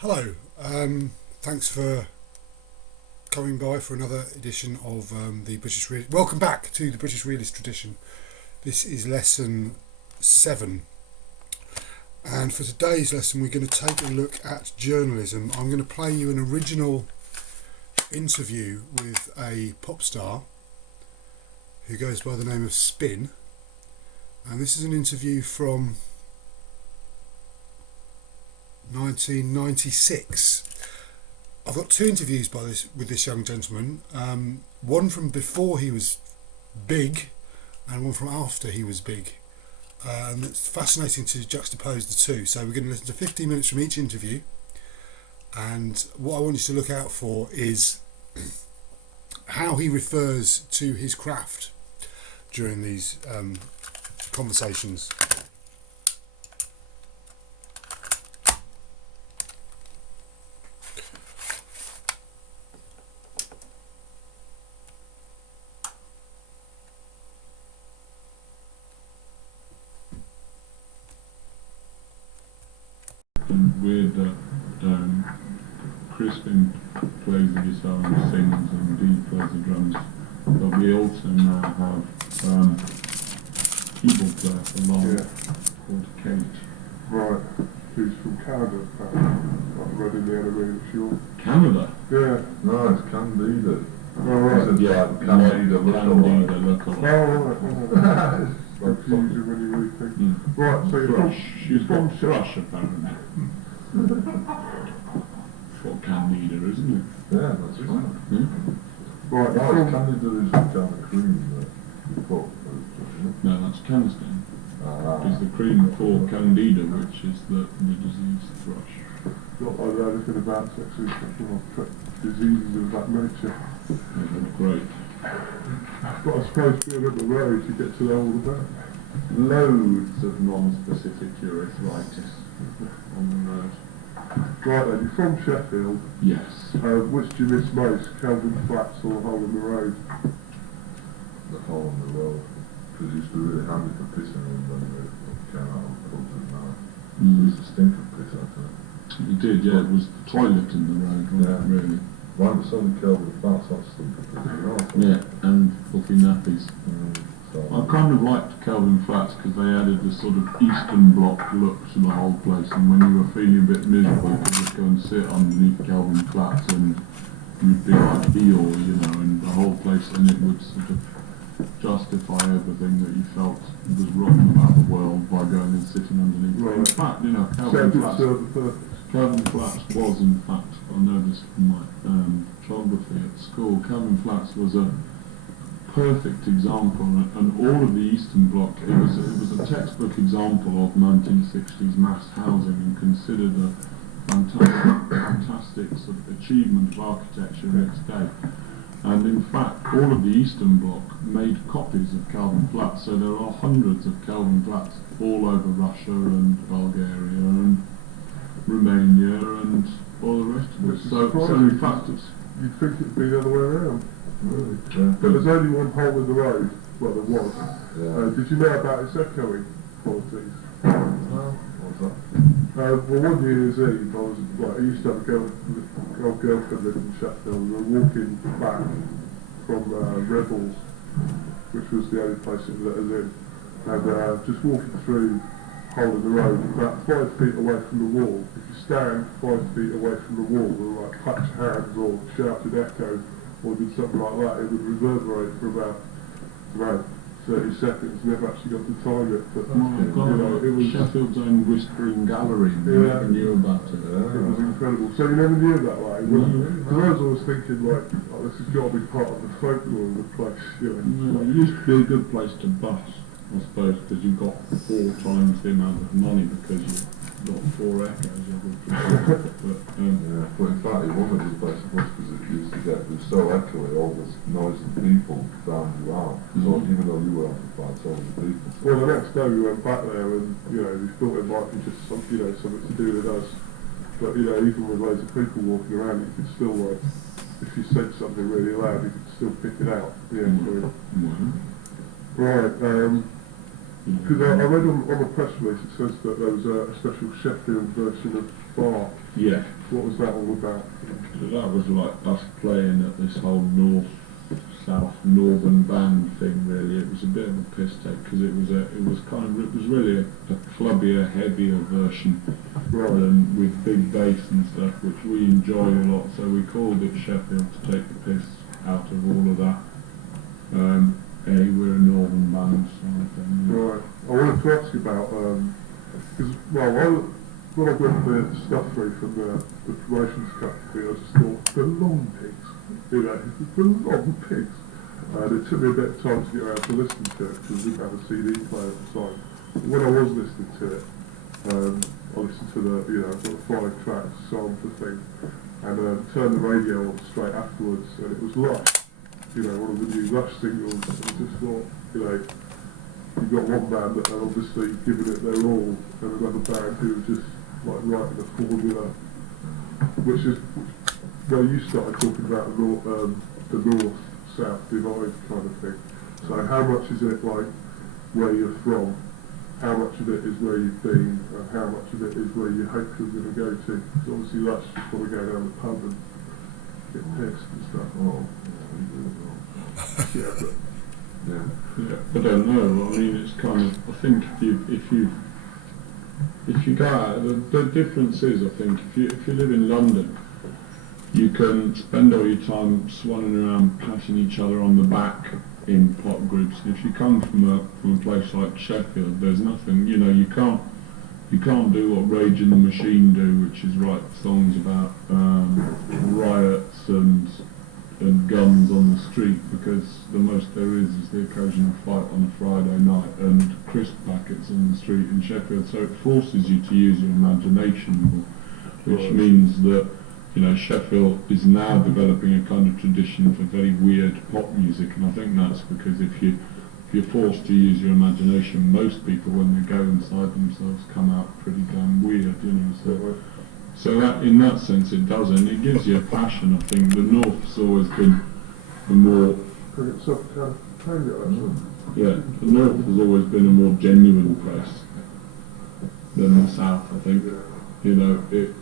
Hello, thanks for coming by for another edition of the British Realist. Welcome back to the British Realist tradition. This is lesson 7, and for today's lesson we're going to take a look at journalism. I'm going to play you an original interview with a pop star who goes by the name of Spin, and this is an interview from 1996. I've got two interviews with this young gentleman, one from before he was big and one from after he was big, and it's fascinating to juxtapose the two. So we're going to listen to 15 minutes from each interview, and what I want you to look out for is how he refers to his craft during these conversations. Weird that Crispin plays the guitar and sings and Dee plays the drums, but we also now have keyboard player for Long called Kate. Right, who's from Canada, like read in the enemy of Sheffield. Canada? Yeah. No, it's Candida. Oh, right. Yeah, Candida look Oh, right. Confusing when you really think. Right, so She's from got thrush apparently. For Candida, isn't it? Yeah, that's right. Right, No, Candida is the kind of cream that you put. No, that's Caniston. Ah. It's the cream for Candida, which is the disease thrush. not like that, anything about sexually transmitted diseases of that nature. That's great. But I suppose being on the road, you get to know all about it. Loads of non-specific urethritis on the road. Right then, you're from Sheffield. Yes. Which do you miss most, Kelvin Flats or Hole in the Road? The hole in the road. Because it used to be really handy for pissing in when we came out of pubs at night. It used to stink of piss actually. It did, yeah. It was the toilet in the road, wasn't it, really? Right, the son of Kelvin Flats, that stunk of piss as well. Yeah, and fluffy nappies. So, I kind of liked Kelvin Flats because they added this sort of Eastern Bloc look to the whole place, and when you were feeling a bit miserable, you could just go and sit underneath Kelvin Flats and you'd be like Eeyore, you know, and the whole place, and it would sort of justify everything that you felt was wrong about the world by going and sitting underneath. Right. In fact, you know, So it did serve the purpose. Kelvin Flats was, in fact, I know this from my geography at school, Kelvin Flats was a perfect example, and all of the Eastern Bloc, it was a textbook example of 1960s mass housing and considered a fantastic sort of achievement of architecture in its day. And in fact, all of the Eastern Bloc made copies of Kelvin Flats, so there are hundreds of Kelvin Flats all over Russia and Bulgaria and Romania and all the rest of it. So in fact, it's... You'd think it'd be the other way around. really? Yeah. But there's only one hole in the road. Well, there was. Yeah. Did you know about its echoing qualities? What's that? Well, one New Year's Eve, I used to have a girlfriend living in Sheffield. We were walking back from Rebels, which was the only place that let us in, and just walking through hole in the road, about 5 feet away from the wall. If you stand 5 feet away from the wall and like clap your hands or shouted echo or did something like that, it would reverberate for about 30 seconds. Never actually got to time it, but it was Sheffield's own whispering gallery. We never knew about it. it was incredible. So you never knew that, like? Because I was always thinking, like, oh, this has got to be part of the folklore of the place, you know. It used to be a good place to bus, I suppose, because you got 4 times the amount of money because you got 4 echoes. Yeah, but in fact it wasn't a good place to push because it used to get, it was so echoey, all this noise and people drowned you out. So even though you were amplified, so were the people. Well, the next day we went back there and, you know, we thought it might be just some, you know, something to do with us. But, you know, even with loads of people walking around, you could still, like, if you said something really loud, you could still pick it out. Yeah, right, because I read on the press release, it says that there was a special Sheffield version of bar. Yeah. What was that all about? That was like us playing at this whole north-south northern band thing. Really, it was a bit of a piss take because it was really a clubbier, heavier version, with big bass and stuff, which we enjoy a lot. So we called it Sheffield to take the piss out of all of that. Hey, we're a northern band, sort of thing. Yeah. Right. I wanted to ask you about because when I got the stuff through from the promotions company, I just thought the long pigs, the long pigs. And it took me a bit of time to get around to listen to it because we didn't have a CD player at the time. But when I was listening to it, I listened to I've got the 5 tracks sample thing, and turned the radio on straight afterwards, and it was Lush, one of the new Lush singles, and I just thought, you've got one band that are obviously giving it their all, and another band who are just like writing a formula, which is where you started talking about the north-south divide kind of thing. So how much is it like where you're from? How much of it is where you've been, and how much of it is where you hope you're going to go to? Because obviously Lush just want to go down the pub and get pissed and stuff. Oh, yeah, we do as well. Yeah, but Yeah, I don't know. I mean, it's kind of. I think if you go out, the difference is, I think, if you live in London, you can spend all your time swanning around, patting each other on the back in pop groups. And if you come from a place like Sheffield, there's nothing. You can't do what Rage and the Machine do, which is write songs about riots and guns on the street, because the most there is the occasional fight on a Friday night and crisp packets on the street in Sheffield. So it forces you to use your imagination more, which means that Sheffield is now developing a kind of tradition for very weird pop music, and I think that's because if you're forced to use your imagination, most people when they go inside themselves come out pretty damn weird, So that, in that sense, it does, and it gives you a passion. I think the North's always been the more. Yeah, the North has always been a more genuine place than the South. I think, it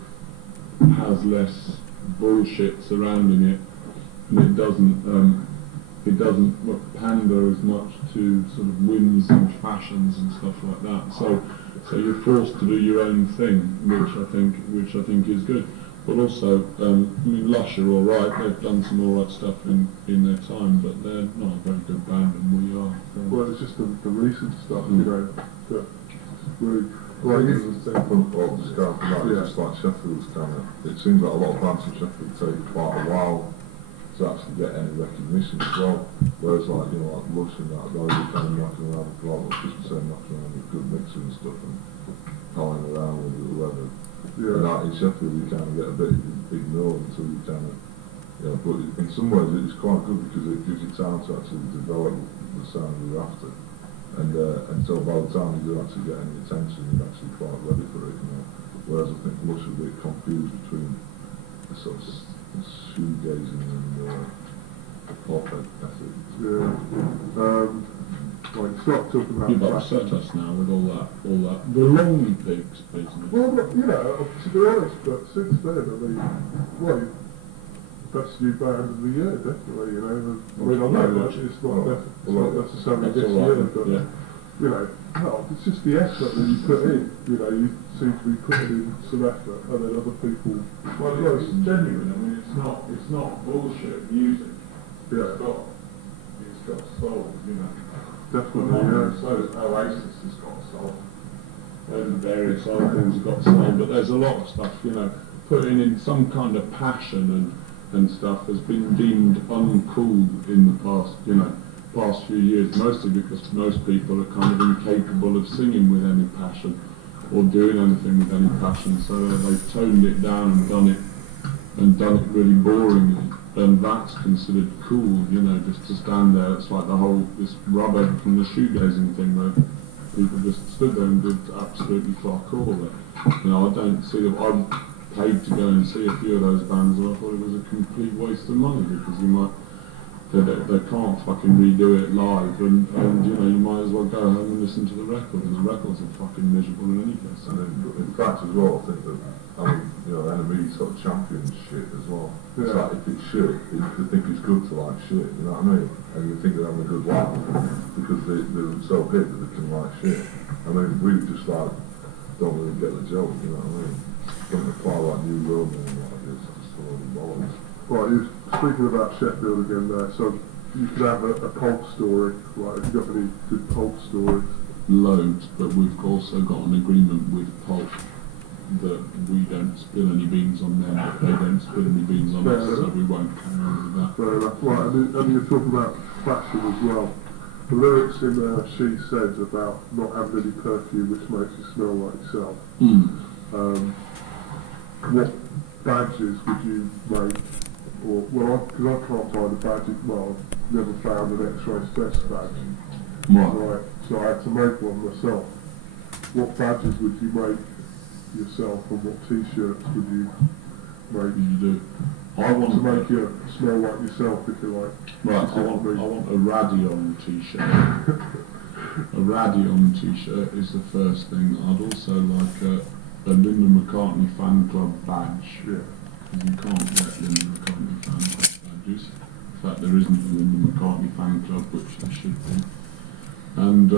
has less bullshit surrounding it, and it doesn't pander as much to sort of whims and fashions and stuff like that. So you're forced to do your own thing, which I think is good. But also, Lush are all right. They've done some all right stuff in their time, but they're not a very good band, and we are. So. Well, it's just the recent stuff, that really. Well, it is the same from just like Sheffield's kind of. It seems like a lot of bands from Sheffield take quite a while to actually get any recognition as well. Whereas like Lush and that, they're kind of knocking around the club, just the same knocking around with good mixer and stuff and playing around with the weather. Yeah. And out in Sheffield you kind of get a bit ignored until you kind of, but in some ways it's quite good because it gives you time to actually develop the sound you're after. And so by the time you do actually get any attention, you're actually quite ready for it, Whereas I think Lush are a bit confused between the sort of shoegazing and pop ethic. Yeah. Start talking about. You've upset us now with all that. The long pigs business. Well, to be honest, but since then, best new band of the year, definitely. I know it's not necessarily this year, but it's just the effort that you put in. You seem to be putting in some effort, and then other people. Well, it's genuine. I mean, it's not bullshit music. Yeah. It's got soul, Definitely, So Oasis has got soul, and various other things have got soul. But there's a lot of stuff, putting in some kind of passion and stuff has been deemed uncool in the past few years, mostly because most people are kind of incapable of singing with any passion or doing anything with any passion, so they've toned it down and done it really boringly, and that's considered cool, just to stand there. It's like this rubber from the shoegazing thing where people just stood there and did absolutely fuck all. I don't see them. I paid to go and see a few of those bands, and I thought it was a complete waste of money because you might they can't fucking redo it live, and you know, you might as well go home and listen to the record, and the records are fucking miserable in any case. And in fact as well, I think that, I mean, you know, NME sort of champions shit as well. It's Yeah. like, if it's shit, they think it's good to like shit, you know what I mean? And they think they're having a good laugh, because they're so hit that they can like shit. I mean, we just like, don't really get the joke, you know what I mean? Don't apply like New Roman and what it is, just a load of bollocks. Right, you're speaking about Sheffield again there, so you could have a pulp story, right, have you got any good pulp stories? Loads, but we've also got an agreement with Pulp that we don't spill any beans on them, but they don't spill any beans on us, so we won't carry on with that. Fair enough. Right, and you're talking about fashion as well. The lyrics in She Said about not having any perfume which makes you smell like yourself. What badges would you make? Or, well, because I can't find a badge, well, I've never found an X-ray specs badge. Right, so I had to make one myself. What badges would you make yourself, and what t-shirts would you make? You do. I want To make you smell like yourself, if you like. Right, I want a Radion t-shirt. A Radion t-shirt is the first thing. I'd also like a Linda McCartney fan club badge. Yeah. Because you can't get Linda McCartney fan club badges. In fact, there isn't a Linda McCartney fan club, which there should be. And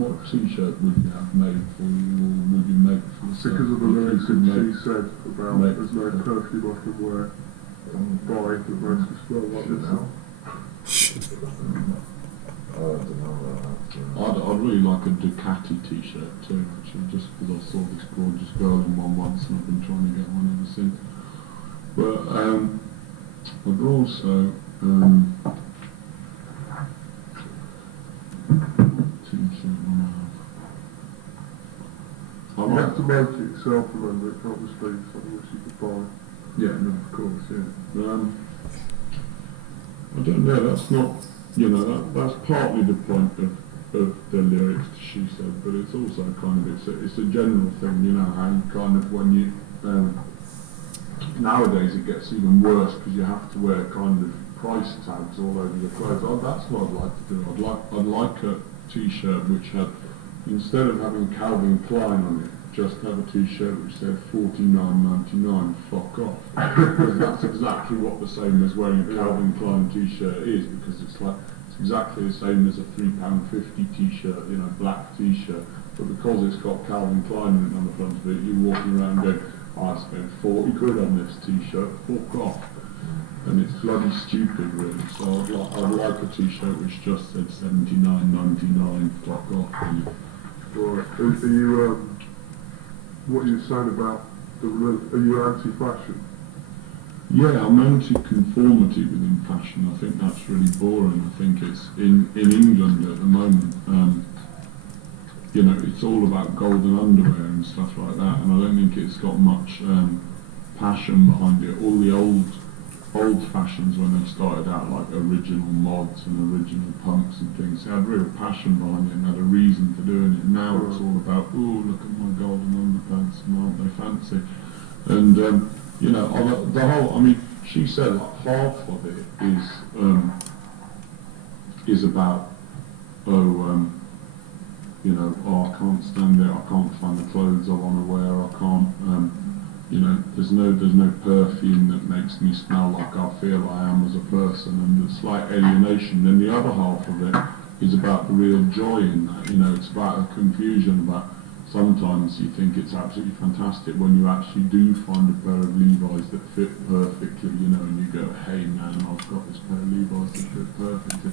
what t-shirt would you have made for you, or would you make for yourself? Because of the lyrics that make, She Said about there's no perfume I can wear, buy that makes me smell like myself. I don't know about that. I'd really like a Ducati t-shirt too, actually, just because I saw this gorgeous girl in one once and I've been trying to get one ever since. But I'd also t-shirt one I You have. have to make it yourself, remember, it can't just be something which you could buy. Yeah, no, of course, yeah. I don't know, that's not, you know, that's partly the point of the lyrics to She Said, but it's also kind of, it's a general thing, you know, how you kind of, when you, nowadays it gets even worse because you have to wear kind of price tags all over your clothes. Oh, that's what I'd like to do. I'd like a t-shirt which had, instead of having Calvin Klein on it, just have a t-shirt which said $49.99, fuck off. Because that's exactly what the same as wearing a Calvin Klein t-shirt is, because it's exactly the same as a £3.50 t-shirt, you know, black t-shirt, but because it's got Calvin Klein written on the front of it, you're walking around going, I spent 40 quid on this t-shirt, fuck off. And it's bloody stupid, really. So I'd like a t-shirt which just said $79.99, fuck off. Right. Are you, what are you saying about are you anti-fashion? Yeah, I'm anti-conformity within fashion. I think that's really boring. I think it's in England at the moment. You know, it's all about golden underwear and stuff like that, and I don't think it's got much passion behind it. All the old fashions when they started out, like original mods and original punks and things, they had real passion behind it and had a reason for doing it. Now it's all about, oh, look at my golden underpants and aren't they fancy? And you know, the whole, I mean, She Said like half of it is about, you know, oh, I can't stand it, I can't find the clothes I want to wear, I can't, you know, there's no perfume that makes me smell like I feel I am as a person, and it's like alienation. Then the other half of it is about the real joy in that, you know, it's about a confusion about, sometimes you think it's absolutely fantastic when you actually do find a pair of Levi's that fit perfectly, you know, and you go, hey man, I've got this pair of Levi's that fit perfectly,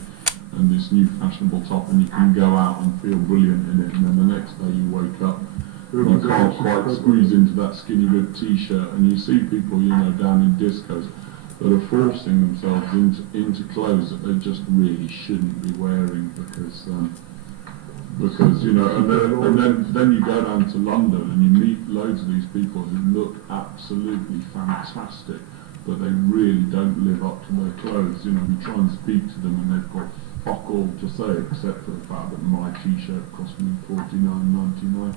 and this new fashionable top, and you can go out and feel brilliant in it, and then the next day you wake up and you can't quite squeeze into that skinny good t-shirt, and you see people, you know, down in discos that are forcing themselves into clothes that they just really shouldn't be wearing because you know, and then you go down to London and you meet loads of these people who look absolutely fantastic, but they really don't live up to their clothes. You know, you try and speak to them and they've got fuck all to say except for the fact that my t-shirt cost me $49.99.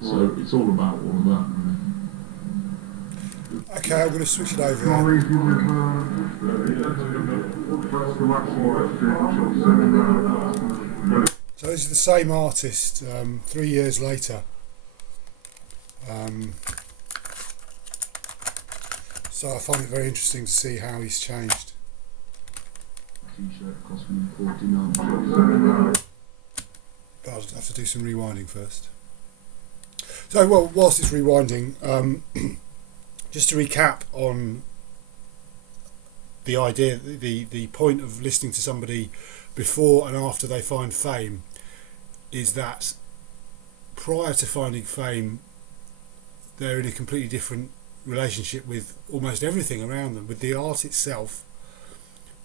So it's all about all of that. Okay, I'm going to switch it over. I'll leave you with So this is the same artist 3 years later. So I find it very interesting to see how he's changed. T-shirt cost me £49. But I'll have to do some rewinding first. So, well, whilst it's rewinding, just to recap on the idea, the point of listening to somebody before and after they find fame is that prior to finding fame, they're in a completely different relationship with almost everything around them, with the art itself,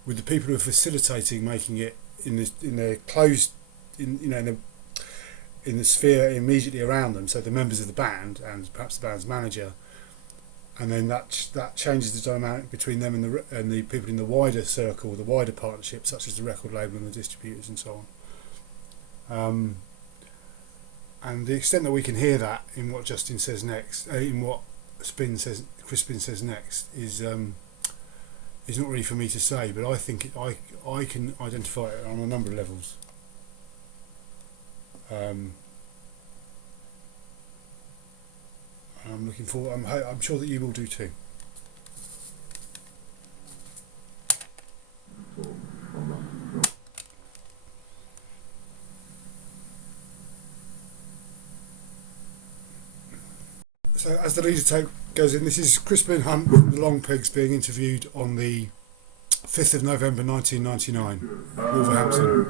with the people who are facilitating making it in the closed, in the sphere immediately around them. So the members of the band and perhaps the band's manager, and then that changes the dynamic between them and the people in the wider circle, the wider partnership, such as the record label and the distributors and so on. And the extent that we can hear that in what Justin says next, in what Chris Spin says next, is not really for me to say, but I think I can identify it on a number of levels. I'm looking forward. I'm sure that you will do too. So as the leader tape goes in, this is Crispin Hunt from the Long Pegs being interviewed on the 5th of November 1999, Wolverhampton.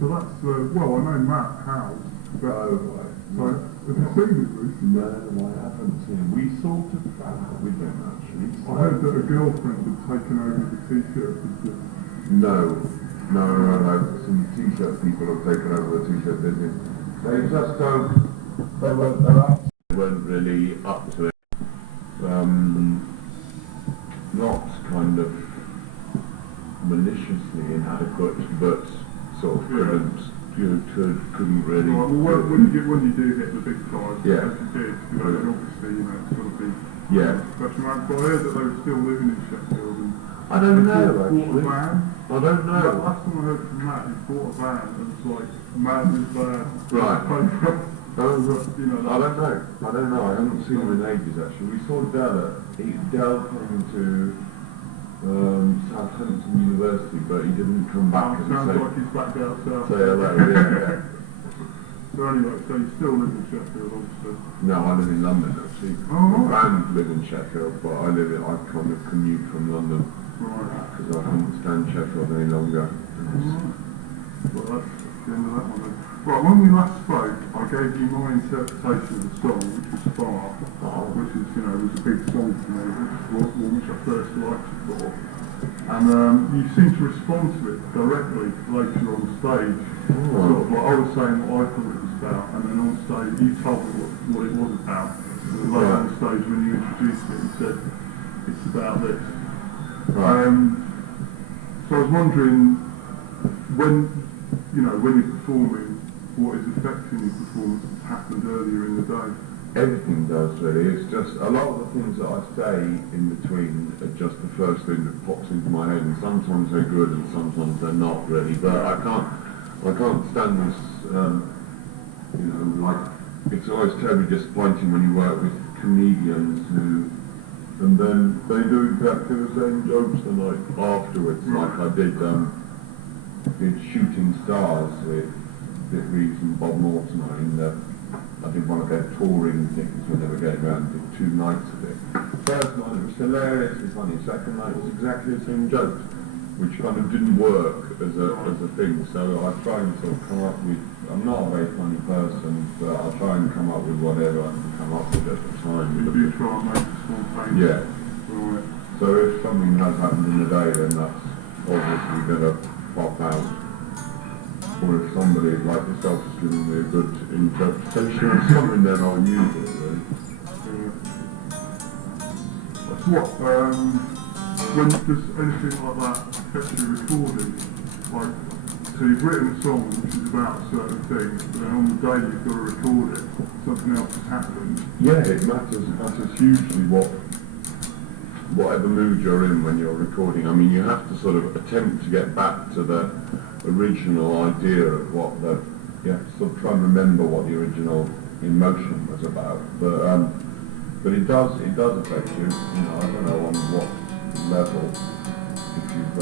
So that's, well, I know Matt House. Have you seen it recently? No, I haven't seen it. We sort of travel with them actually. I heard that a girlfriend had taken over the t-shirt business. No. Some t-shirt people have taken over the t-shirt business. They just don't. They weren't really up to it. Not kind of maliciously inadequate, but sort of couldn't really. Right, well, when you do hit the big prize, Yeah. as you did, then obviously, it's got to be professional. But I heard that they were still living in Sheffield. And I don't know, bought a actually. van. I don't know. Last time I heard from Matt, he bought a van and was like, man is there. Right. I don't know. I I haven't seen him in ages actually. We saw Dell came to Southampton University, but he didn't come back. Sounds like he's back down south. Say hello, yeah. So anyway, so you still live in Sheffield, obviously. No, I live in London actually. Oh, My right. band live in Sheffield, but I kind of commute from London Right. because I can't stand Sheffield any longer. Well, that's the end of that one then. Right, when we last spoke, I gave you my interpretation of the song, which was Far, which is, was a big song for me, which I first liked it for. And you seemed to respond to it directly later on stage. Sort of like I was saying what I thought it was about, and then on stage you told me what it was about. And then later on stage when you introduced it, you said, it's about this. So I was wondering, when you're performing, what is affecting your performance that's happened earlier in the day? Everything does really. It's just a lot of the things that I say in between are just the first thing that pops into my head, and sometimes they're good and sometimes they're not really. But I can't stand this. Like it's always terribly disappointing when you work with comedians and then they do exactly the same jokes the night afterwards. Like I did Shooting Stars with Dick Reeves and Bob Morton. I did one of their touring things when they were going around and did 2 nights of it. First night it was hilariously funny, second night it was exactly the same jokes, which kind of didn't work as a thing. So I try and sort of come up with, I'm not a very funny person, but I'll try and come up with whatever I can come up with at the time. You do try and make it spontaneous. Yeah. Right. So if something has happened in the day, then that's obviously going to pop out. Or if somebody like yourself is giving me a good interpretation of something, then I'll use it, really. When does anything like that affect your recording? Like, So you've written a song which is about a certain thing, but then on the day you've got to record it, something else has happened. Yeah, it matters hugely whatever mood you're in when you're recording. I mean, you have to sort of attempt to get back to the original idea of what you have to sort of try and remember what the original emotion was about. But it does affect you. You know, I don't know on what level. If you've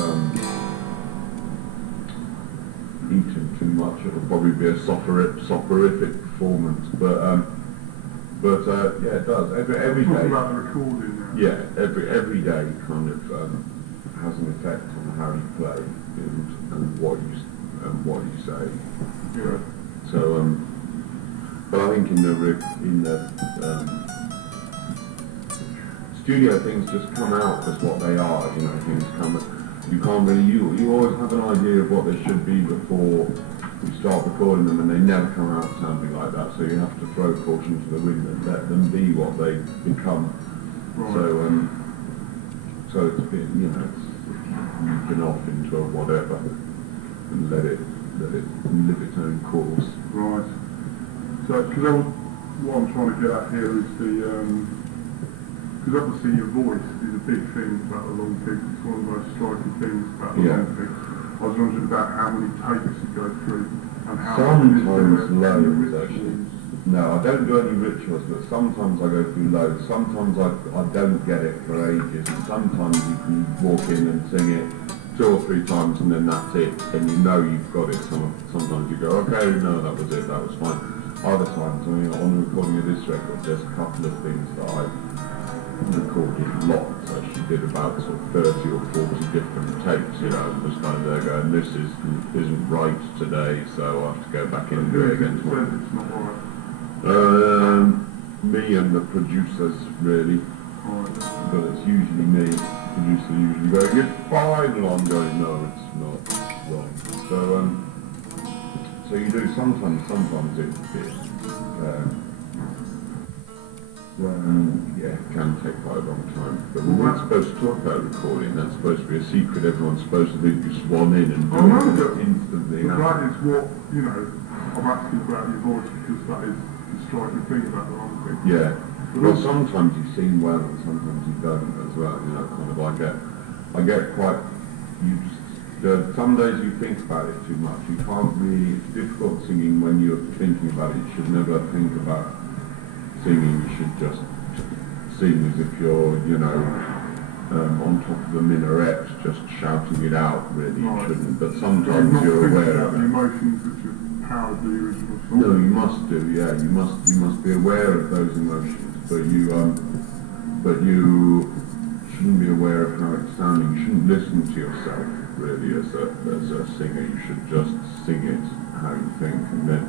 eaten too much, it'll probably be a soporific performance. But yeah, it does. Every Talking day. about the recording now. Yeah, every day kind of has an effect on how you play and what you say. Yeah. So, but I think in the studio, things just come out as what they are. You know, things come. You can't really. You always have an idea of what they should be before you start recording them, and they never come out sounding like that. So you have to throw caution to the wind and let them be what they become. Right. So it's been, you know, you've been off into a whatever and let it live its own course. Right. So, because what I'm trying to get at here is because obviously your voice is a big thing about the long thing. It's one of the most striking things about the long thing. I was wondering about how many takes you go through and how sometimes loads actually. No, I don't do any rituals, but sometimes I go through loads. Sometimes I don't get it for ages, and sometimes you can walk in and sing it 2 or 3 times and then that's it, and you know you've got it. Sometimes you go, okay, no, that was it, that was fine. Other times, I mean, on the recording of this record, there's a couple of things that I recorded lots. I actually did about sort of 30 or 40 different takes, you know, and just kind of there going, this isn't right today, so I have to go back in and do it again tomorrow. It's not right. Me and the producers, really. Right. But it's usually me. The producer usually going, it's fine, and I'm going, no, it's not, it's wrong. So you do sometimes yeah, it can take quite a long time. But we're not supposed to talk about recording. That's supposed to be a secret. Everyone's supposed to think you swan in and do it instantly. But that is what, you know, I'm asking about your voice because that is the striking thing about the long thing. Yeah. Well, sometimes you sing well and sometimes you don't as well. You know, kind of I get quite. Some days you think about it too much. You can't really. It's difficult singing when you're thinking about it. You should never think about singing. You should just sing as if you're, you know, on top of a minaret, just shouting it out. Really, you shouldn't. But sometimes you're aware of it. The emotions which have powered the original song. No, you must do. Yeah, you must be aware of those emotions. But you shouldn't be aware of how it's sounding. You shouldn't listen to yourself really as a singer. You should just sing it how you think. And then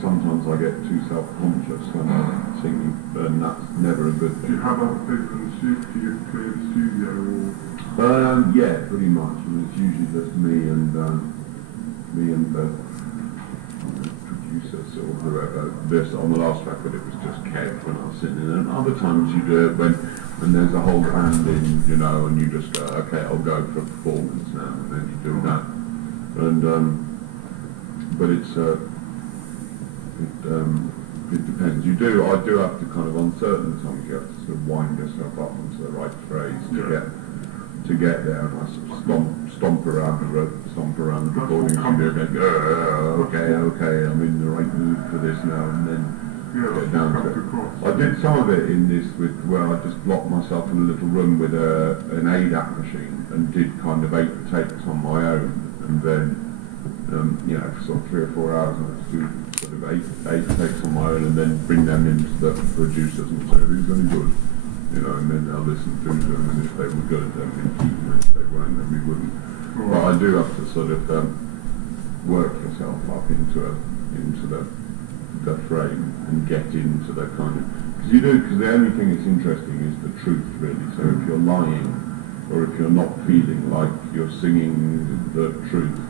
sometimes I get too self-conscious when I'm singing, and that's never a good thing. Do you have other people in the studio? Do you clear the studio or? Yeah, pretty much. I mean, it's usually just me and the producers or whoever. On the last record it was just Kev when I was sitting in, and other times you do it when there's a whole band in, you know, and you just go, okay, I'll go for a performance now, and then you do that. And but it depends. I do have to kind of, on certain songs you have to sort of wind yourself up onto the right phrase to get there, and I sort of stomp around the recording studio going, okay, I'm in the right mood for this now, and then get down to it. I did some of it in this where I just locked myself in a little room with an ADAT machine and did kind of 8 takes on my own, and then you know, for sort of 3 or 4 hours I had to do sort of 8 takes on my own, and then bring them into the producers and say, who's any good? You know, and then I'll listen to them, and if they were good, then we'd keep them, if they weren't, then we wouldn't. But I do have to sort of work yourself up into the frame and get into the kind of, because the only thing that's interesting is the truth, really. So if you're lying, or if you're not feeling like you're singing the truth,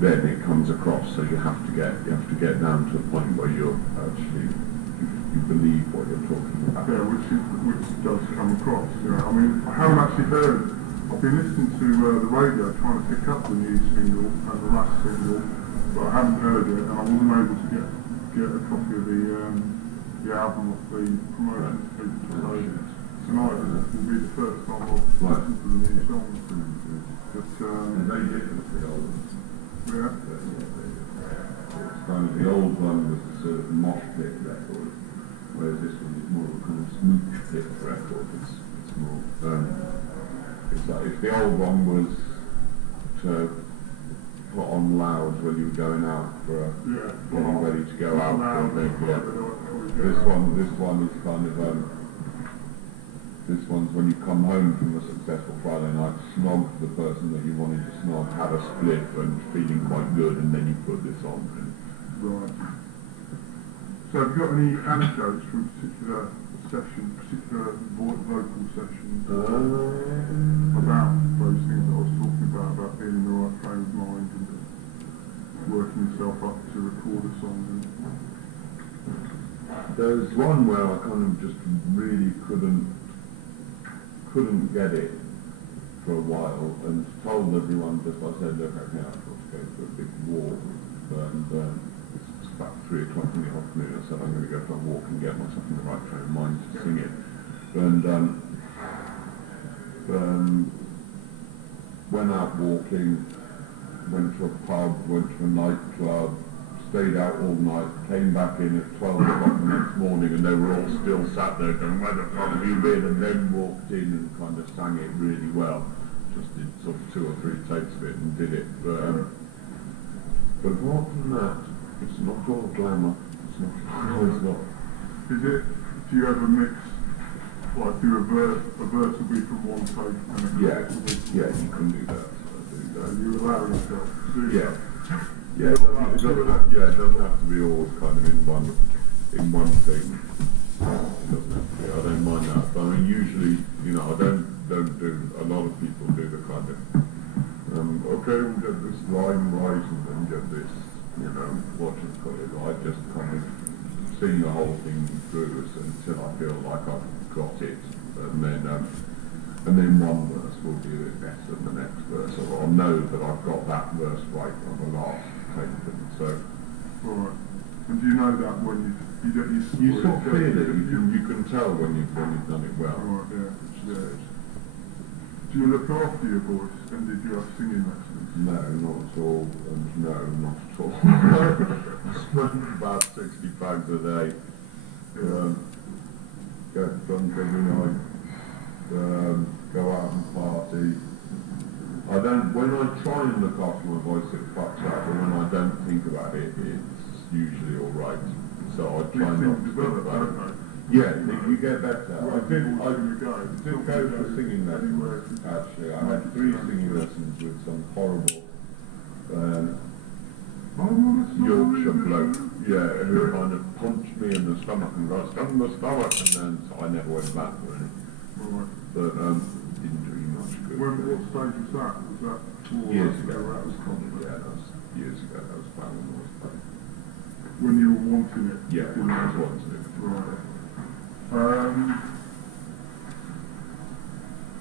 then it comes across. So you have to get down to a point where you're actually you believe what you're talking about. Yeah, which does come across. You know, I mean, I haven't actually heard I've been listening to the radio trying to pick up the new single and the last single, but I haven't heard it, and I wasn't able to get a copy of the album of the promotion people. So tonight will be the first time I've listened to the new song. But And they different to the old ones. yeah, It's kind of the old one was the sort of mosh pit record, whereas this one is more of a kind of smooch pit record. It's more. It's like if the old one was to put on loud when you were going out for getting ready to go out for a big This one is kind of this one's when you come home from a successful Friday night, snog the person that you wanted to snog, have a spliff and feeling quite good, and then you put this on. right. So have you got any anecdotes from particular vocal sessions about those things that I was talking about being in the right frame of mind and working yourself up to record a song? There's one where I kind of just really couldn't get it for a while, and told everyone, just I said, look, okay, I've got to go for a big walk, and it's about 3 o'clock in the afternoon. I said I'm going to go for a walk and get myself in the right frame of mind to sing it, and went out walking, went to a pub, went to a nightclub, stayed out all night, came back in at 12 o'clock the next morning, and they were all still sat there going, where the fuck have you been? And then walked in and kind of sang it really well. Just did sort of 2 or 3 takes of it and did it. But apart from that, it's not all glamour. It's not. No, it's not. Is it? Do you ever mix, like do a verse will be from one take and a chorus will be from You can do that. you allow yourself to do that? It doesn't have to be all kind of in one thing. It doesn't have to be. I don't mind that. But I mean, usually, I don't do. A lot of people do the kind of okay, we'll get this line right and then get this. What you call it. I just kind of sing the whole thing through until I feel like I've got it, and then one verse will be a bit better than the next verse, or I'll know that I've got that verse right on the last take. So, Alright. And do you know that when you sort of feel it, you can tell when you've done it well. Alright, yeah. Do you look after your voice, and did you have singing lessons? No, not at all, and no, not at all. I smoke about 60 bags a day, get drunk every night, go out and party. When I try and look after my voice it fucks up, but when I don't think about it, it's usually alright. So I try not to think about it. Yeah, you get better. I did go for singing lessons, actually. I had 3 singing lessons with some horrible Yorkshire bloke, who kind of punched me in the stomach and got stung in the stomach, and then so I never went back for it. Right. But didn't do much good. What stage was that? Was that years ago? That was years ago. That was about when I was playing. When you were wanting it? Yeah, when I was wanting it. Right.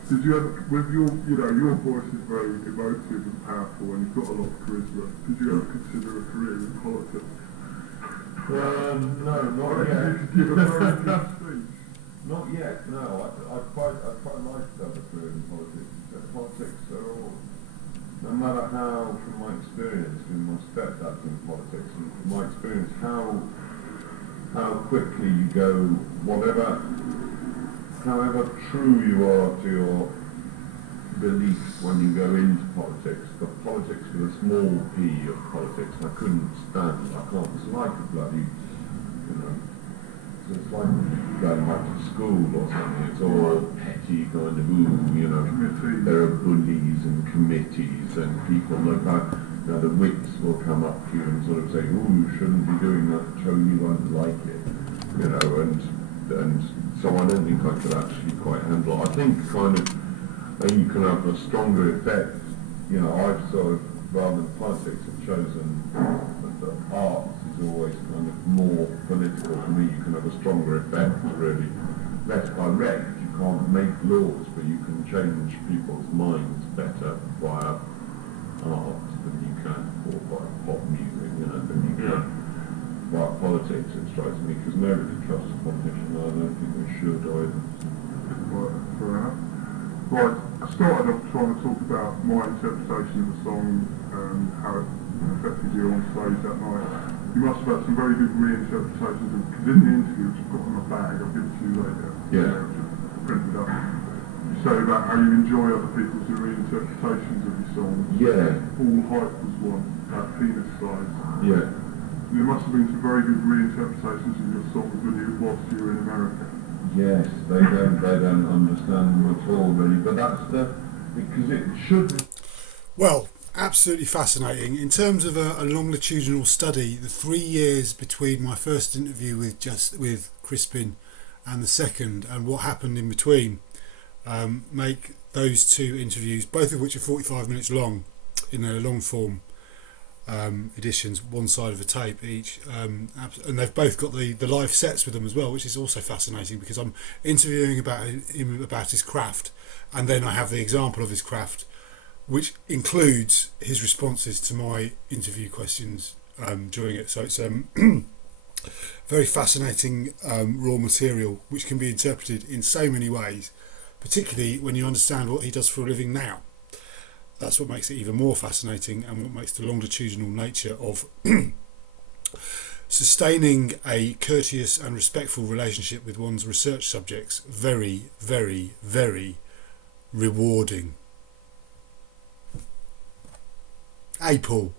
Did you ever, with your voice is very emotive and powerful, and you've got a lot of charisma. Did you ever consider a career in politics? No, not yet. Give a very good speech. Not yet. No, I quite like to have a career in politics. Politics are all, no matter how, from my experience, my stepdad's in politics, and from my experience, how quickly you go, however true you are to your beliefs when you go into politics, the politics with a small p of politics, I couldn't stand. I can't. It's like a bloody, it's like going back to school or something. It's all petty kind of, there are bullies and committees and people like that. The whips will come up to you and sort of say, you shouldn't be doing that, show you won't like it, and so I don't think I could actually quite handle it. I think you can have a stronger effect. I've sort of, rather than politics, have chosen that the arts is always kind of more political for me. You can have a stronger effect, really. Less direct, you can't make laws, but you can change people's minds better via art than you can, or by pop music, you know, than you can by politics, it strikes me, because nobody trusts a politician, and I don't think they should either. Right, fair enough. Right, I started off trying to talk about my interpretation of the song and how it affected you on stage that night. You must have had some very good reinterpretations of, because in the interview, which I've got in my bag, I'll give it to you later. Yeah. Just printed up. You say about how you enjoy other people's reinterpretations of your songs. Yeah. All Hype was one, that penis size. Yeah. There must have been some very good reinterpretations of your songs whilst you were in America. Yes, they don't understand them at all, really, but that's because it should. Well, absolutely fascinating. In terms of a longitudinal study, the 3 years between my first interview with Crispin and the second, and what happened in between, make those two interviews, both of which are 45 minutes long, in their long form editions, one side of a tape each, and they've both got the live sets with them as well, which is also fascinating, because I'm interviewing him about his craft, and then I have the example of his craft, which includes his responses to my interview questions during it. So it's very fascinating raw material, which can be interpreted in so many ways, particularly when you understand what he does for a living now. That's what makes it even more fascinating, and what makes the longitudinal nature of sustaining a courteous and respectful relationship with one's research subjects very, very, very rewarding. Hey, Paul.